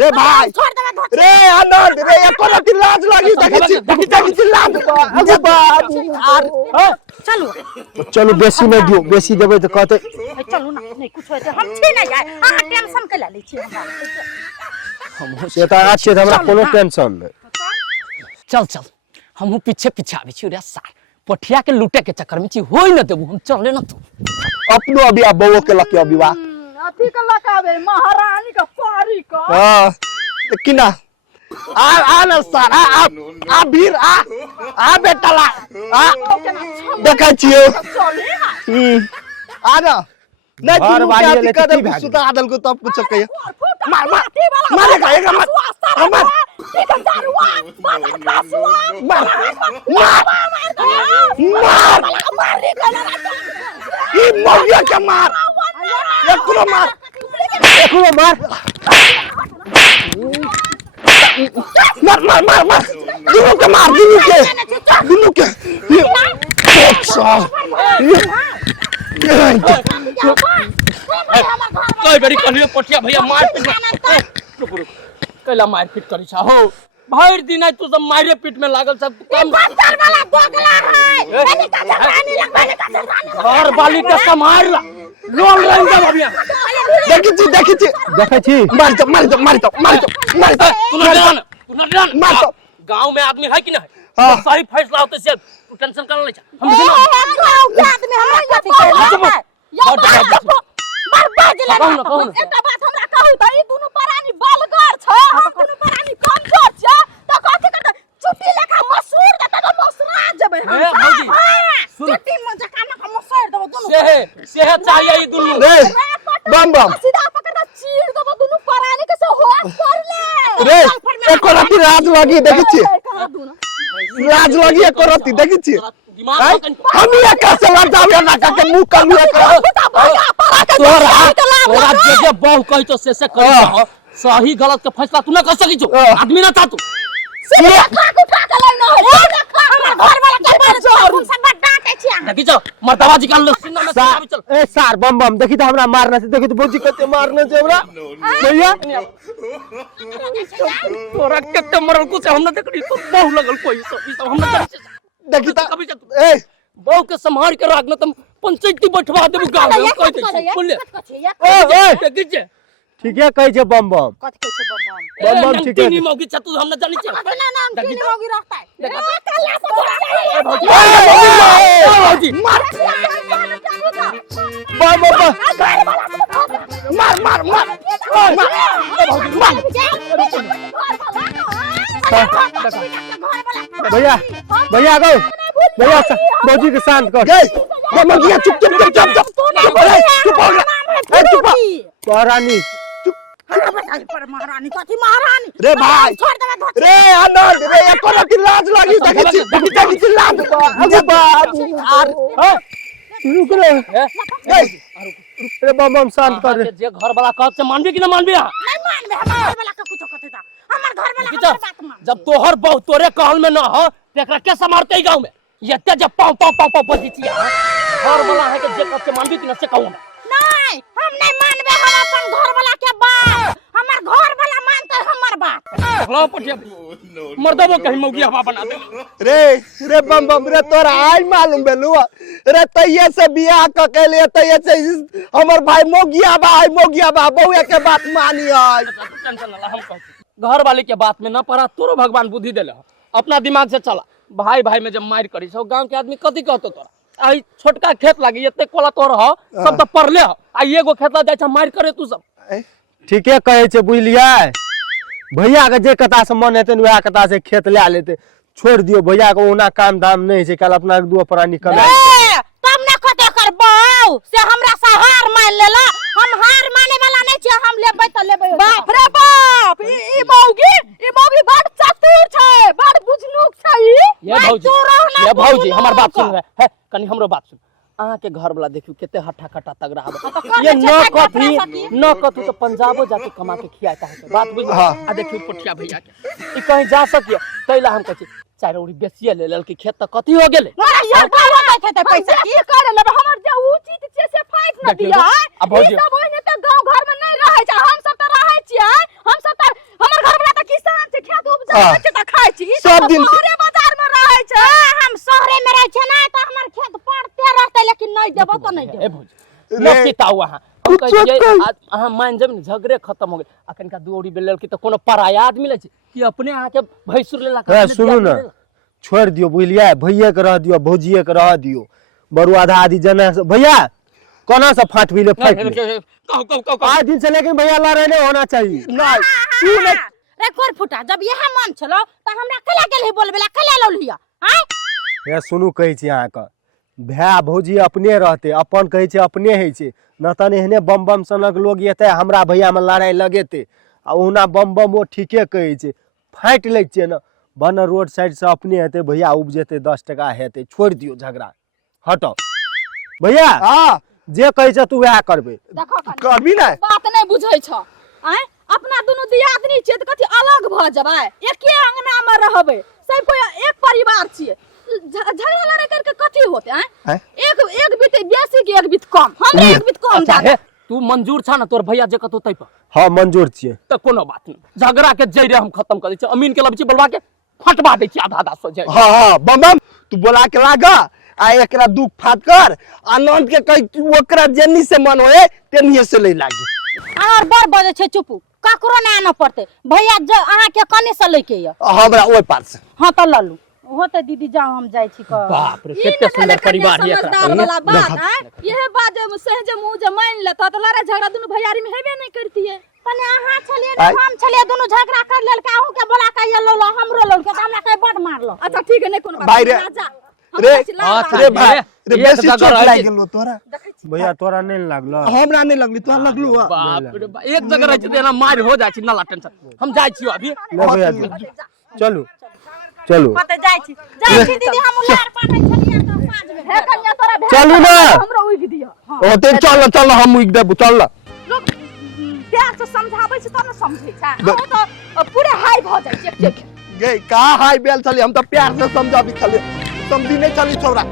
रे भाई रे आनंद रे एको रति लाज लागी देखि लाज अबे बाप चलो बेसी नहीं दियो बेसी देबे त कहते चलू ना नहीं कुछ होते हम छी नहीं जाए आ टेंशन के ले लै छी हमरा हम से त आज से हमरा कोनो टेंशन नहीं चल चल हम पीछे पीछे आबे छी रे सार पठिया के लूटे के चक्कर में छी होई न देबू हम चले न तू अपनो अभी अब बउओ के लके अभी बा अथी के लकावे महारानी का पारी का हां किना आ न सर आ वीर आ बेटा ला आ देखै छियो आ ना नहीं घर वाली ले कदम सुता आदल को तब कुछ कहिए मार मारे खाएगा मत मार ये मौगिया के मार एकरो मार मार दोनों के मार दोनों के कोई बड़ी कलियो पठिया भैया मार पीट कैला मार पीट करी छा हो भर दिन तू सब मारे पीट में लागल सब काम पत्थर वाला बोगला है एनी का जवानी लगवाने का जवानी घर वाली के संभाल लोन लेन जब अभी देखै छी मार तू न जान मार गांव में आदमी है कि नहीं सही फैसला होते से तू टेंशन कर ले हम गांव के आदमी हमरा कथि के बर्बाद ले एकटा बात हमरा कहू त ई दुनु परानी बलगर छ दुनु परानी कमजोर छ त कथि करत छुट्टी लेखा मसूर देत त मसरा जबै हम छुट्टी में जका न मसूर देब दुनु से चाहिए ई दुनु रे बम सीधा पकड़ के चीर देब दुनु परानी के से होश कर ले रे एको रति राज लगी देखै छी लाज लगी एको रति देखै छी हम ये कैसे लड़ावे ना के मुंह कर लिया तोरा जे बहु कहि तो से कर सही गलत के फैसला तू ना कर सकी छो आदमी ना था तू से खा के लेना हो हमर घर वाला के बारे सब डांटे छी देखि छो मर्दावा जी का लसीना में चल ए सार बम देखि त हमरा मारना से देखि त बोजी कते मारना से हमरा भैया तोरा कते मरल कुछ हम ना देखली तो बहु लगल कोई सब हम ना देखि त कभी ए बहु के संभाल के रखना तुम पंचायती बैठवा देबू गांव में कह दे बोले ओए देखि छे ठीक है कहि छे बम कथि कहै छे बम ठीक है मौगी छ तू हम ना जानि छे ना ना किनी होगी रहता है भौजी मार भैया भैया गो भैया भौजी के शांत कर ये मगिया चुप महारानी महारानी कथि महारानी रे भाई रे आनंद रे एको रति लाज लागी देखि छी लाज अबे बाप रुक रे रे बम शांत कर रे जे घर वाला कहत से मानबी कि ना मानबी नहीं मानबे हमर घर वाला के कुछ कहते था हमर घर वाला बात मान जब तोहर बहु तोरे कहल में ना हो तेकरा के समारते गांव में यते जब पाव बजी छी घर वाला है के जे कहत से मानबी कि ना से कहू नहीं हम नहीं मानबे हम अपन घर वाला के बात हमर घर वाला मानते हमर बात लो पटिया मर्दबो कहीं मौगिया हवा बना दे रे बम रे तोरा आई मालूम बेलु रे तइये से बियाह क के लिए तइये से हमर भाई मोगिया बा बउए के बात मानी है टेंशन ना हम कहू घर वाले के बात में ना पड़ा तोरो भगवान बुद्धि देले अपना दिमाग से चला भाई में जब मार करी छौ गांव के आदमी कथि कहतो तोरा आई छोटका खेत लागी एते कोला तोर ह सब त परले ह आ एगो खेत ला जाय छ मार करे तू सब ठीके कहे छे बुझलियै भैया के जे कथा से मन हेतै वह कथा से खेत ले लेते छोड़ दियो भैया को ओना काम धाम नहीं छे कल अपना दो प्राणी कर तब न कते कर बाऊ से हमरा से हार मान लेला हम हार माने वाला नहीं छे हम लेबै त लेबै बाप रे बाप ई मौगी बड़ चतुर छे बड़ बुझनुक छे ये भौजी हमर बात सुन है कनी हमरो बात सुन आहा के घर वाला देखियो केते हट्ठा कट्टा तगड़ा हबे ये न कथु तो पंजाबो जाके कमा के खियाता है बात बुझ आ देखियो पठिया भैया के ई कहीं जा सकिए तैला हम कहै चार उड़ी बेसिए ले लेल के खेत त कथि हो गेले यार गावा में खेते पैसा की करे लेबे हमर जे उचित छे से फाइट न दिया अब भौजी सब ओने त गांव घर में नहीं रहै छै हम सब त रहै छियै हम सब त त त खाइ छी सब दिन शहरे बाजार में रहै छै हम शहरे में रहै छै ना त हमर खेत पड़ते रहतै लेकिन नहीं देबो त नहीं ए देबो भौजी न चिताऊ अहाँ हम कहै छियै आज अहाँ मान जब झगड़े खत्म हो गेल अखन का दूरी बेलल की त कोनो पराया आदमी ले छै कि अपने अहाँ के भैंसुर लेला ए सुनू ना छोड़ दियो बुझलिए भैये के रह दियो भौजिए के रह दियो बरु आधा आधी जना भैया कोना से फाट भी ले फाट कहू आज दिन से लेकिन भैया लड़ाई नहीं होना चाहिए नहीं तू नहीं रे कोर फुटा जब यह मन छलो त हमरा कला के बोलबेला कला लो लिया हैं ए सुनू कहै छी अहाँ के भाय भौजी अपने रहते अपन कहै छै अपने है छै न तने एहने बम बम सनक लोग एते हमरा भैया में लड़ाई लगेते आ ओना बम बम वो ठीके कहै छै फाट लै छै न बन रोड साइड से अपने हेते भैया उपजेते 10 टका हेते छोड़ दियो झगड़ा हटो भैया हां जे कहै छै तू वह करबे देखो करबी ना बात नहीं बुझै छ हैं अपना दोनों दियादनी छै त कथि अलग भ जबै एके अंगना में रहबै सब कोई एक परिवार छियै झगड़ा लड़ाई करके कथि होते हैं एक बीत बेसी के एक बीत कम हम एक बीत कम ज्यादा तू मंजूर छ ना तोर भैया जे कतो तै पर हां मंजूर छियै त कोनो बात नहीं झगड़ा के जइरे हम खत्म कर दै छी अमीन के लबची बोलवा के फटवा दै छी आधा आधा सो जाय हां हां बम बम तू बोला के लागा आ एकरा दुख फाट कर आनंद के कह तू ओकरा जेनी से मन होए तेनिए से ले लागी और बड़ बजे छै चुप ककरो ना आना पड़ते भैया अहाँ के कने से लेके य हमरा ओइ पास से हां त ललू होते दीदी जाओ हम जाय छी क बाप रे केते सुंदर परिवार है समझदार वाला बात है यह बात जे सहज मुंह जे मान लेता त लड़ाई झगड़ा दुनु भैयारी में हेबे नहीं करती है तने अहाँ छलिए ना हम छलिए दुनु झगड़ा कर लेल के आहू के बोला के ये लो हमरो लोल के हमरा के बड मारलो अच्छा ठीक है नहीं कोनो बात भाई रे रे भाई रे बेसी चोट लाग गेलो तोरा भैया तोरा नहीं लागलो हमरा नहीं लगली तोरा लगलू बाप रे बाप एक जगह रह छै ना मार हो जाय छी ना टेंशन हम जाय छी अभी ले भैया चलू चलू पते जाय छी दीदी हम उलार पाठै छलिए त 5 में हे कन्या तोरा भेट चलू ना हमरा उइक दियो हां ओते चल चल हम उइक देबू चल लोग प्यार से समझाबै छै त न समझै छै हम त पूरे हाई भ जाय छै गे का हाई बेल चली हम तो प्यार से समझाबी चली समझी नहीं चली छोरा